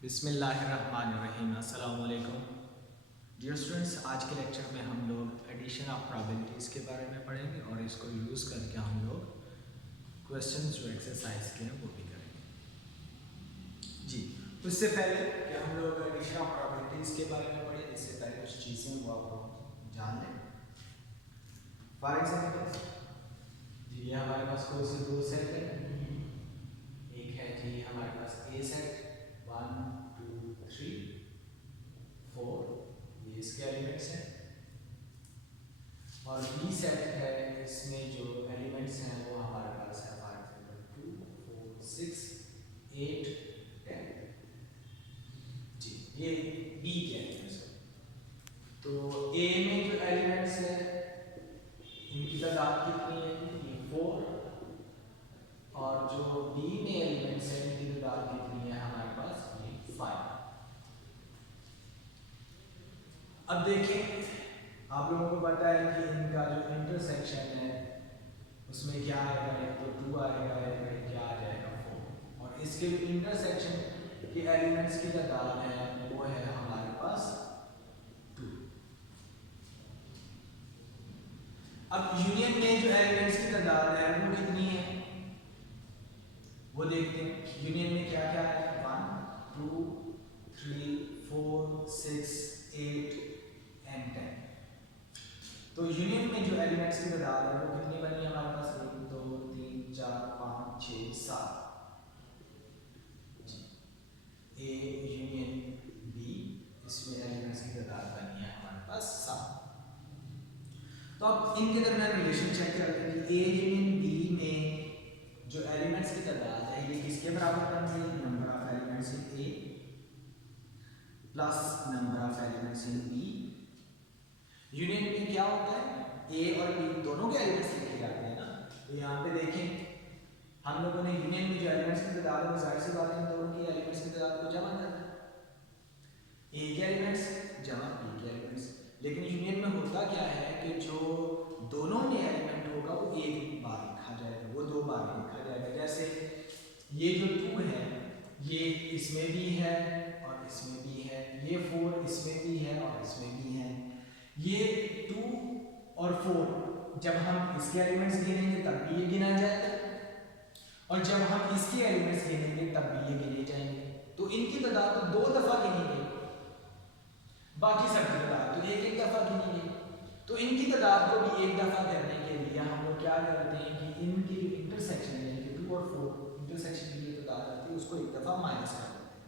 बिस्मिल्लाहिर्रहमानिर्रहीम। अस्सलाम वालेकुम डियर स्टूडेंट्स, आज के लेक्चर में हम लोग एडिशन ऑफ प्रोबेबिलिटीज़ के बारे में पढ़ेंगे और इसको यूज़ करके हम लोग क्वेश्चंस जो एक्सरसाइज के हैं वो भी करेंगे। जी, उससे पहले कि हम लोग एडिशन ऑफ प्रोबेबिलिटीज़ के बारे में पढ़ें, इससे पहले कुछ चीज़ें वो आप लोग जान लें। फॉर एग्जाम्पल जी, ये हमारे पास कोई से दो सेट है। एक है जी हमारे पास ए सेट 1 2 3 4, ये इसके एलिमेंट्स हैं, और बी सेट है, इसमें जो एलिमेंट्स हैं वो हमारे पास है 5 2 4 6 8 10। जी, ये बी के एलिमेंट्स हैं। तो ए में जो एलिमेंट्स है इनकी तादाद कितनी है? ये 4, और जो बी में एलिमेंट्स हैं इनकी तादाद कितनी है हमारे पास? ये 5। अब देखें, आप लोगों को पता है कि इनका जो इंटरसेक्शन है उसमें क्या आएगा? एक तो 2 आएगा, एक क्या आ जाएगा? 4। और इसके जो इंटरसेक्शन के एलिमेंट्स की तादाद है वो है हमारे पास 2। अब यूनियन में जो एलिमेंट्स की तादाद है वो कितनी है वो देखते हैं। यूनियन में क्या क्या है? 1 2 3 4 6 8 एंड 10। तो यूनियन में जो एलिमेंट्स की तादाद है वो कितनी बनी है हमारे पास? 1 2 3 4 5 6 7। ए यूनियन बी, इसमें एलिमेंट्स की तादाद बनी है हमारे पास 7। तो अब इनके दरमियान रिलेशन चेक करते हैं कि ए यूनियन बी में जो एलिमेंट्स की तादाद है ये किसके बराबर बन रही है? Number of elements in A plus number of elements in B. Union में क्या होता है? ए और बी दोनों के एलिमेंट्स लिखे जाते हैं ना। तो यहाँ पे देखें, हम लोगों ने यूनियन में जो एलिमेंट्स की तादाद है वो जाहिर सी बात है इन दोनों की एलिमेंट्स की तादाद को जमा करना है। ए के एलिमेंट्स जमा बी के एलिमेंट्स। लेकिन यूनियन में होता क्या है कि जो दोनों में एलिमेंट होगा वो एक बार लिखा जाएगा, वो 2 बार लिखा जाएगा। जैसे ये जो 2 है ये इसमें भी है और इसमें भी है, ये 4 इसमें भी है और इसमें भी है। ये 2 और 4 जब हम इसके एलिमेंट्स गिनेंगे तब भी ये गिना जाएगा, और जब हम इसके एलिमेंट्स गिनेंगे तब भी ये गिने जाएंगे। तो इनकी तादाद तो 2 दफा गिनी गई, बाकी सब की तादाद तो एक दफा गिनी गई। तो इनकी तादाद को भी एक दफा करने के लिए हम लोग क्या करते हैं कि इनकी जो इंटरसेक्शन है कि 2 और 4 इंटरसेक्शन की जो तादाद आती है उसको एक दफा माइनस कर देते हैं।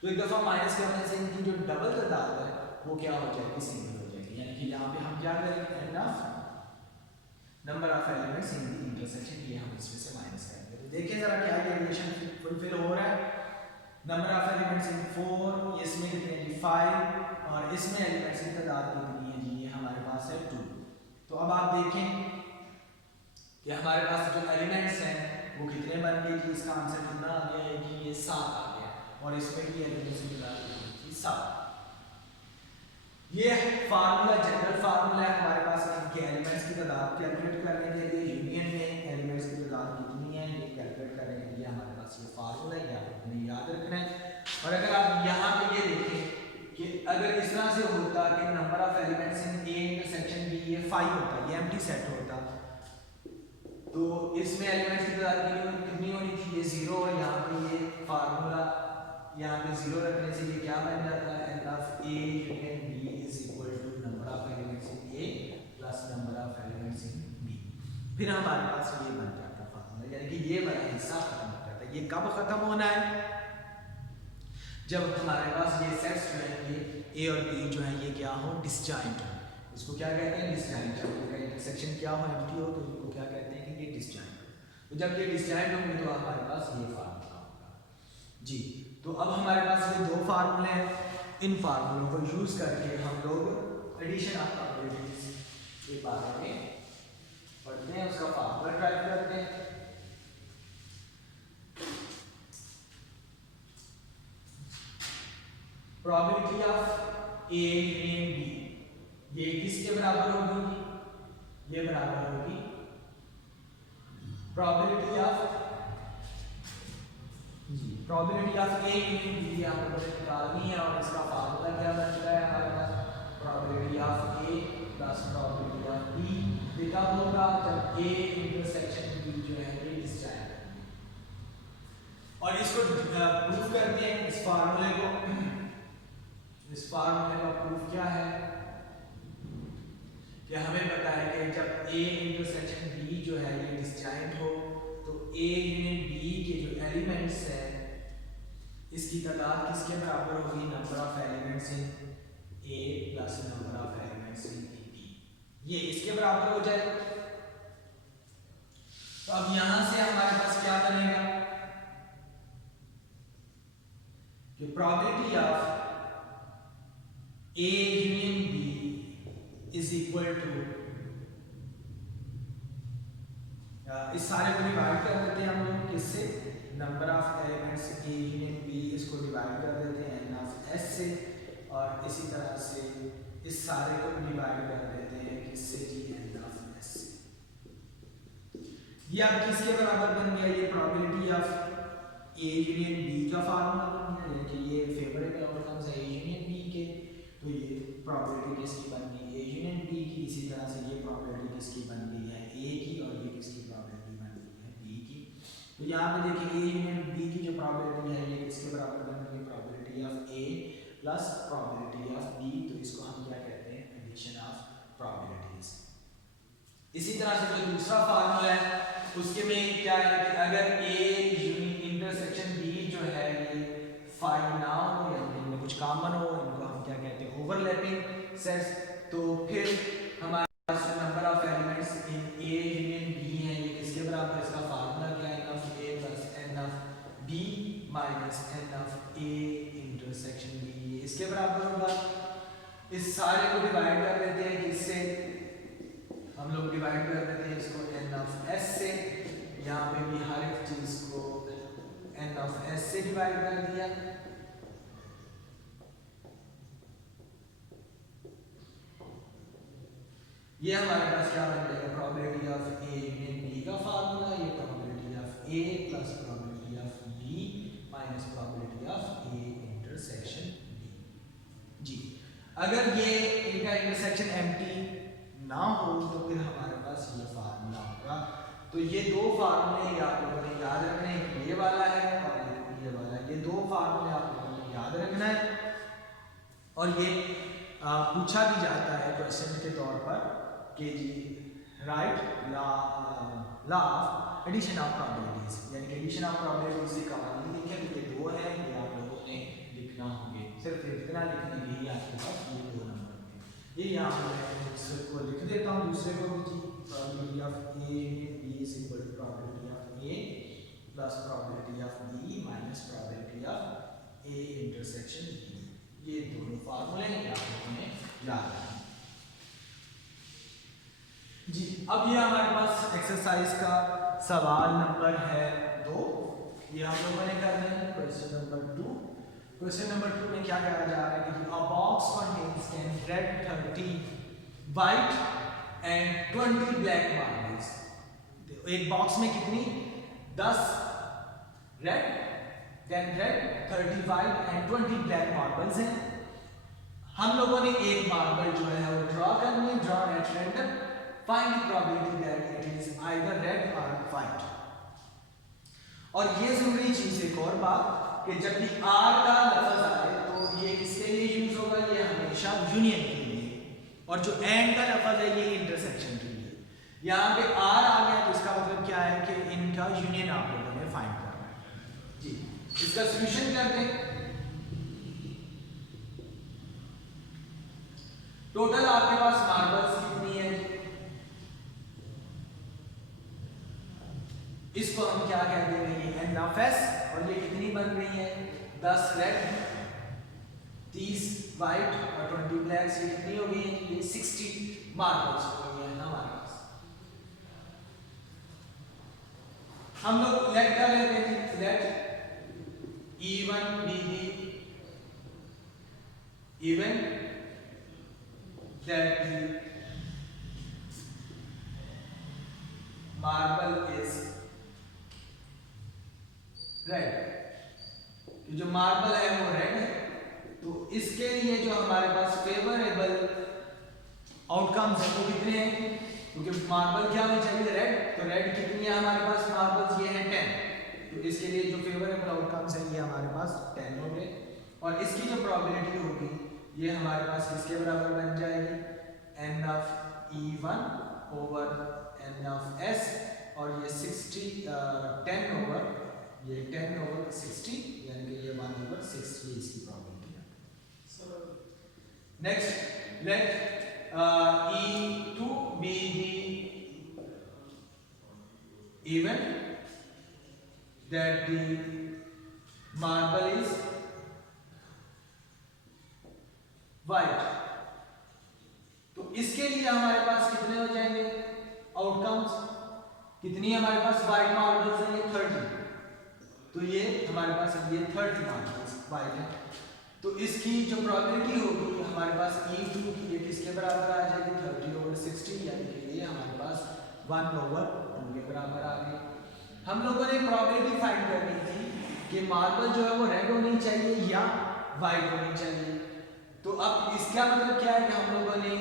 तो एक दफा माइनस करने से इनकी जो डबल तादाद है वो क्या हो जाएगी? सिंगल हो जाएगी। यानी कि यहाँ पे हम क्या करेंगे? End of number of elements in the intersection, ये हम इसमें से माइनस करेंगे। तो देखिए जरा क्या ये रिलेशन फुलफिल हो रहा है। नंबर ऑफ एलिमेंट्स इन 4, इसमें कितने हैं जी? 5, और इसमें एलिमेंट्स की तादाद कितनी है जी? ये हमारे पास है 2। तो अब आप देखें कि हमारे पास जो एलिमेंट्स हैं वो कितने बन गए जी? इसका आंसर कितना आ गया है जी? ये 7 आ गया, और इसमें भी एलिमेंट्स की तादाद कितनी थी? 7। ये फार्मूला जनरल फार्मूला है हमारे पास इनके एलिमेंट्स की तादाद कैलकुलेट करने के लिए। यूनियन में एलिमेंट्स की तादाद कितनी है ये कैलकुलेट करने के लिए हमारे पास ये फार्मूला है, आपने याद रखना है। और अगर आप यहाँ पे ये देखें कि अगर इस तरह से होता कि number of elements in A intersection B ये 5 होता, ये एम्प्टी सेट होता, तो इसमें एलिमेंट्स की तादाद कितनी होनी थी? ये 0, और यहाँ पे ये फार्मूला यहाँ पे 0 रखने से ये क्या बन जाता है? N of A union B is equal to number of elements in A plus number of elements in B. फिर हमारे पास ये बन जाता है फार्मूला, यानी कि ये वाला हिस्सा खत्म हो जाता है। ये कब खत्म होना है? जब हमारे पास ये सेट्स जो हैं ये ए और बी जो है ये क्या हो? डिसजॉइंट हो। इसको क्या कहते हैं? डिसजॉइंट। जब इनका इंटरसेक्शन क्या हो? एम्प्टी हो, तो इनको क्या कहते हैं कि ये डिसजॉइंट हो। तो जब ये डिसजॉइंट होंगे तो हमारे पास ये फार्मूला होगा जी। तो अब हमारे पास ये 2 फार्मूले हैं, इन फार्मूलों को यूज करके हम लोग एडिशन ऑफ प्रोबेबिलिटीज के बारे में पढ़ते हैं, उसका फार्मूला ट्राई करते हैं। Probability of A union B ये किसके बराबर होगी? ये बराबर होगी probability of G probability of A union B हम लोगों ने निकालनी है और इसका फार्मूला क्या बनता है हमारे पास probability of A plus probability of B. ये कब होगा जब ए इंटरसेक्शन बी जो है ये डिस्जाइंट और इसको प्रूफ करते हैं इस फार्मूले को। इस फार्मूले का प्रूफ क्या है कि हमें पता है कि जब ए इंटरसेक्शन बी जो है ये डिस्जॉइंट हो तो ए यूनियन बी के जो एलिमेंट्स हैं इसकी तादाद किसके बराबर होगी number of elements in A plus number of elements in B, ये इसके बराबर हो जाए। तो अब यहां से हमारे पास क्या बनेगा कि probability of A union B is equal to इस सारे को डिवाइड कर देते हैं हम लोग किससे number of elements A union B, इसको डिवाइड कर देते हैं एन ऑफ एस से और इसी तरह से इस सारे को डिवाइड कर देते हैं किससे जी एन ऑफ एस से। ये अब किसके बराबर बन गया ये probability of A union B का फार्मूला बन गया, यानी कि ये फेवरेबल आउटकम्स है ए यूनियन बी के, तो ये प्रोबेबिलिटी किसकी बन गई ए यूनियन बी की। इसी तरह से ये प्रोबेबिलिटी किसकी बन गई है ए की और ये किसकी प्रोबेबिलिटी बन गई है बी की। तो यहाँ पे देखिए ए यूनियन बी की जो प्रोबेबिलिटी है ये किसके बराबर बन गई probability of A plus probability of B, तो इसको हम क्या कहते हैं एडिशन ऑफ प्रोबेबिलिटीज। इसी तरह से जो दूसरा फार्मूला है उसके में क्या है कि अगर ए इंटरसेक्शन बी जो है ये फाई ना हो या इनमें कुछ कॉमन हो, इनको हम क्या कहते हैं ओवरलैपिंग सेट्स, तो फिर हमारे पास number of elements in A union B है ये किसके बराबर, इसका फार्मूला क्या है N of A plus N of B minus N of A intersection B, ये इसके बराबर होगा। इस सारे को डिवाइड कर देते हैं किससे, हम लोग डिवाइड कर देते हैं इसको एन ऑफ एस से, यहाँ पे भी हर एक चीज को एन ऑफ एस से डिवाइड कर दिया। ये हमारे पास क्या बन जाएगा probability of A union B का फार्मूला, ये probability of A plus probability of B minus probability of A intersection B. जी अगर ये इनका इंटरसेक्शन एम्प्टी ना हो तो फिर हमारे पास ये फार्मूला होगा। तो ये दो फार्मूले आप लोगों ने याद रखने हैं, ये वाला है और ये वाला, ये दो फार्मूले आप लोगों ने याद रखना है। और ये पूछा भी जाता है क्वेश्चन के तौर पर कि जी right law of addition of probabilities, यानी कि एडिशन ऑफ प्रोबेबिलिटीज से कवानीन लिखे तो ये दो है, ये आप लोगों ने लिखना होंगे, सिर्फ इतना लिखने के लिए आपके पास ये दो नंबर होंगे। ये यहाँ पर मैं इसको लिख देता हूँ दूसरे को भी जी probability of A B is equal to probability of A plus probability of B minus probability of A intersection B, ये दोनों फार्मूले हैं आप लोगों ने याद रखना जी। अब ये हमारे पास एक्सरसाइज का सवाल नंबर है 2, ये हम लोगों ने करना है क्वेश्चन नंबर 2। क्वेश्चन नंबर 2 में क्या कहा जा रहा है कि अ box contains 10 red 30 white and 20 black marbles. एक बॉक्स में कितनी 10 red 10 red 30 white and 20 black marbles हैं। हम लोगों ने एक मार्बल जो है वो ड्रॉ करनी है, draw at random, find the probability that it is either red और व्हाइट। और ये जरूरी चीज एक और बात कि जब भी आर का लफ्ज आए तो ये किसके लिए यूज होगा, ये हमेशा यूनियन के लिए, और जो एंड का लफ्ज है ये इंटरसेक्शन के लिए। यहाँ पे आर आ गया तो इसका मतलब क्या है कि इनका यूनियन आप लोगों ने फाइंड करना है जी। इसका सॉल्यूशन करते हैं। टोटल आपके पास मार्बल्स कितनी है, इसको हम क्या कहते हैं ये एन ऑफ एस, और ये कितनी बन रही है 10 रेड 30 वाइट और 20 ब्लैक, ये कितनी हो गई है ये 60 मार्बल्स हो गई है हमारे पास। हम लोग लेट कर लेते हैं, let E1 be the even that the marble is red तो जो मार्बल है वो रेड है, तो इसके लिए जो हमारे पास फेवरेबल आउटकम्स है वो कितने हैं, क्योंकि मार्बल क्या होनी चाहिए रेड, तो रेड कितनी है हमारे पास मार्बल्स, ये है 10, तो इसके लिए जो फेवरेबल आउटकम्स है ये हमारे पास 10 हो गए, और इसकी जो प्रोबेबिलिटी होगी ये हमारे पास किसके बराबर बन जाएगी, n of E1 over n of S, और ये 10 ओवर 60, यानी कि ये 1 ओवर 6 ये इसकी प्रोबेबिलिटी है। Next let E2 be the event that the marble is white, तो इसके लिए हमारे पास कितने हो जाएंगे आउटकम्स, कितनी हमारे पास व्हाइट मार्बल्स है, ये 30, तो ये हमारे पास ये 30 मार्बल्स व्हाइट है, तो इसकी जो प्रोबेबिलिटी होगी हमारे पास E2 की ये किसके बराबर आ जाएगी 30 ओवर 60, यानी कि ये हमारे पास 1 ओवर 2 के बराबर आ गई। हम लोगों ने प्रोबेबिलिटी फाइंड करनी थी कि मार्बल जो है वो रेड होनी चाहिए या व्हाइट होनी चाहिए, तो अब इसका मतलब क्या है कि हम लोगों ने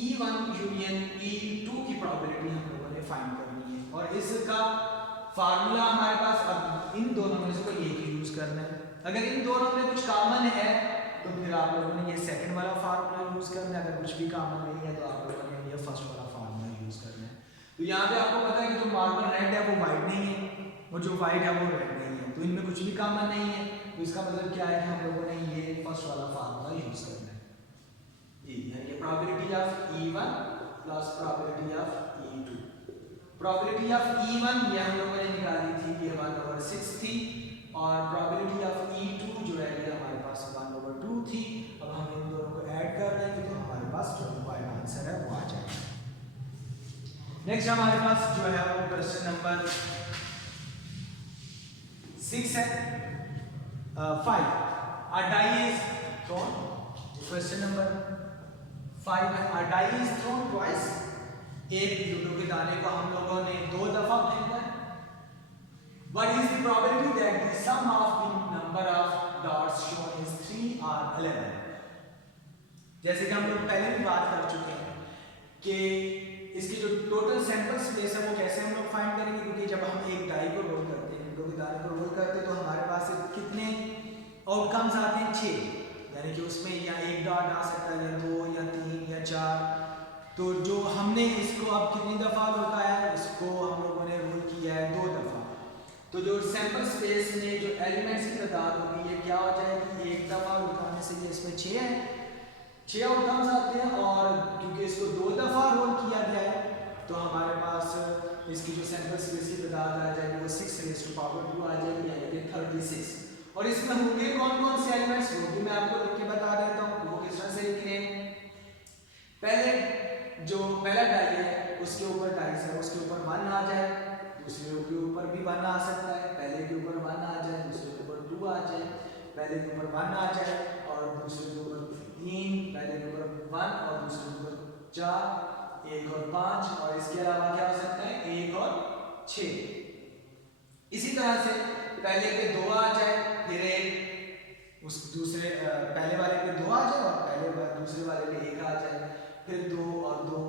E1 यूनियन E2 की प्रोबेबिलिटी हम लोगों ने फाइंड करनी है, और इसका फार्मूला हमारे पास अब इन दोनों में से कोई एक यूज करना है, अगर इन दोनों में कुछ कॉमन है तो फिर आप लोगों ने ये सेकंड वाला फार्मूला यूज करना है, अगर कुछ भी कॉमन नहीं है तो आप लोगों ने ये फर्स्ट वाला फार्मूला यूज करना है। तो यहाँ पे आपको पता है कि जो मार्बल रेड है वो वाइट नहीं है, और जो वाइट है वो रेड नहीं है, तो इनमें कुछ भी कॉमन नहीं है, तो इसका मतलब क्या है कि हम लोगों ने ये फर्स्ट वाला फार्मूला यूज करना है, ये probability of E1 plus probability of E2। Probability of E1 ये हम लोगों ने निकाली थी, ये 1 ओवर 6 थी, और प्रोबेबिलिटी ऑफ E2 जो है ये हमारे पास 1 ओवर 2 थी। अब हम इन दोनों को ऐड कर देंगे तो हमारे पास जो फाइनल आंसर है वो आ जाएगा। नेक्स्ट हमारे पास जो है वो क्वेश्चन नंबर 6 है 5 a die is thrown, question number 5 है a die is thrown twice, एक लूडो के दाने को हम लोगों ने 2 दफा फेंका है। What is the probability that the sum of the number of dots shown is 3 or 11? जैसे कि हम लोग पहले भी बात कर चुके हैं कि इसकी जो टोटल सैंपल स्पेस है वो कैसे हम लोग फाइंड करेंगे, क्योंकि जब हम एक डाई को रोल करते हैं, लूडो के दाने को रोल करते हैं, तो हमारे पास कितने आउटकम्स आते हैं 6, यानी कि उसमें या एक डॉट आ सकता है या 2 या 3 या 4, तो जो हमने इसको अब कितनी दफा उठाया है, इसको हम लोगों ने रोल किया है 2 दफा, तो जो सैंपल स्पेस में जो एलिमेंट्स की तादाद होगी ये क्या हो जाएगी, एक दफा उठाने से ये इसमें 6 है, 6 आउटकम्स आते हैं, और क्योंकि इसको 2 दफा रोल किया गया है तो हमारे पास इसकी जो सैंपल स्पेस की तादाद आ जाएगी वो 6 रेज़ टू पावर 2 आ जाएगी, यानी कि 36। और इसमें होंगे कौन कौन से एलिमेंट्स, वो भी मैं आपको लिख के बता देता हूँ, वो किस तरह से लिखने हैं। पहले जो पहला डाई है उसके ऊपर डाइस है, उसके ऊपर 1 आ जाए, दूसरे के ऊपर भी 1 आ सकता है, पहले के ऊपर 1 आ जाए, दूसरे के ऊपर 2 आ जाए, पहले के ऊपर 1 आ जाए और दूसरे के ऊपर 3, पहले के ऊपर 1 और दूसरे के ऊपर 4, 1 और 5, और इसके अलावा क्या हो सकता है 1 और 6। इसी तरह से पहले पे 2 आ जाए, फिर एक उस दूसरे पहले वाले पे 2 आ जाए और दूसरे वाले पे 1 आ जाए, फिर 2 और 2,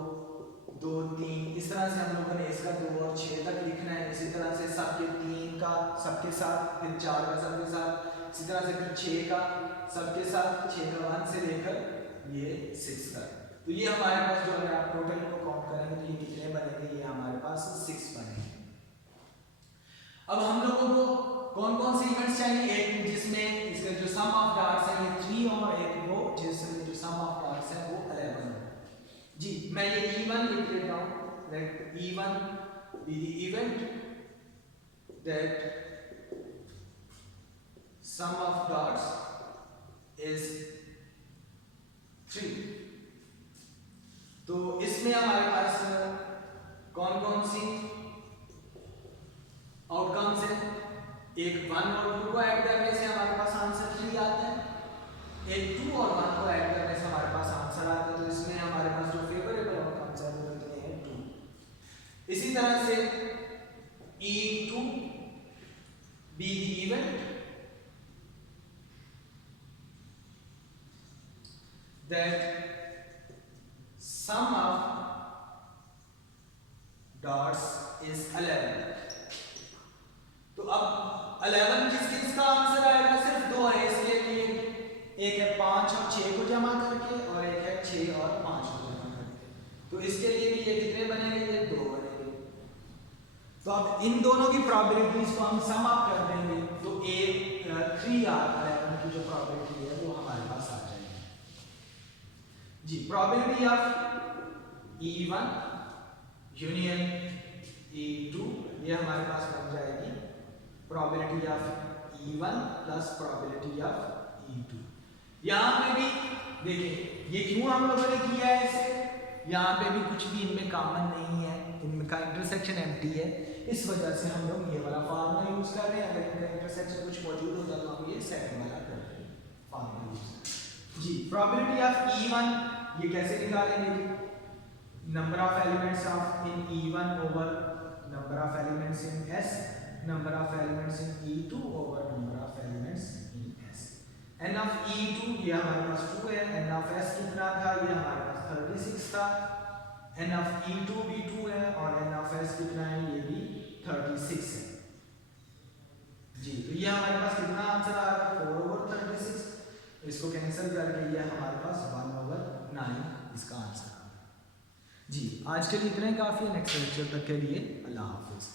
2 3, इस तरह से हम लोगों ने इसका 2 और 6 तक लिखना है। इसी तरह से सबके 3 का सबके साथ, फिर 4 का सबके साथ, इसी तरह से फिर 6 का सबके साथ, 6 का 1 से लेकर ये 6 तक। तो ये हमारे पास जो है आप टोटल को काउंट करेंगे तो ये कितने बनेंगे, ये हमारे पास 6 बनेंगे। अब हम लोगों को कौन कौन से इवेंट्स चाहिए, एक जिसमें इसका जो सम ऑफ डॉट्स है ये 3 और एक वो जिसमें जो सम ऑफ डॉट्स है वो 11 है। जी मैं ये E1 लिख लेता हूँ, late E1 be the event that sum of dots is 3। तो इसमें हमारे पास कौन कौन सी आउटकम्स है, एक 1 और 2 को ऐड करने से हमारे पास आंसर 3 आता है, एक 2 और 1 को ऐड करने से हमारे पास आंसर आता है, तो इसमें हमारे पास जो फेवरेबल आउटकम्स है वो कितने हैं 2। इसी तरह से E2 be the event that sum of dots is 11। तो अब 11 किसका आंसर आएगा? सिर्फ दो है, इसके लिए एक है 5 और 6 को जमा करके और एक है 6 और 5 को जमा करके। तो इसके लिए भी ये कितने बनेंगे? ये 2 बनेंगे। तो अब इन दोनों की प्रोबेबिलिटीज को हम सम अप कर देंगे तो 3R की जो प्रोबेबिलिटी है वो हमारे पास आ जाएगी। जी, probability of E1 union E2 ये हमारे पास बन जाएगी probability of E1 plus probability of E2। यहाँ पे भी देखिए ये क्यों हम लोगों ने किया है इसे, यहाँ पे भी कुछ भी इनमें कॉमन नहीं है, इनका इंटरसेक्शन एम्प्टी है, इस वजह से हम लोग ये वाला फार्मूला यूज कर रहे हैं। अगर इनका इंटरसेक्शन कुछ मौजूद होता तो हम ये सेकंड वाला कर रहे हैं फार्मूला यूज। जी, प्रोबेबिलिटी ऑफ E1 ये कैसे निकालेंगे? Number of elements of in E1 over number of elements in S, number of elements in E2 over number of elements in S। n of E2 ये हमारे पास 2 है, n of S कितना था? ये हमारे पास 36 था। n ऑफ E2 भी 2 है और n ऑफ S कितना है? ये भी 36 है। जी, तो ये हमारे पास कितना आंसर आ रहा है? 4 ओवर 36। इसको कैंसिल करके ये हमारे पास 1 ओवर 9 इसका आंसर आ रहा है। जी, आज के लिए इतना ही काफ़ी है। नेक्स्ट लेक्चर तक के लिए अल्लाह हाफिज़।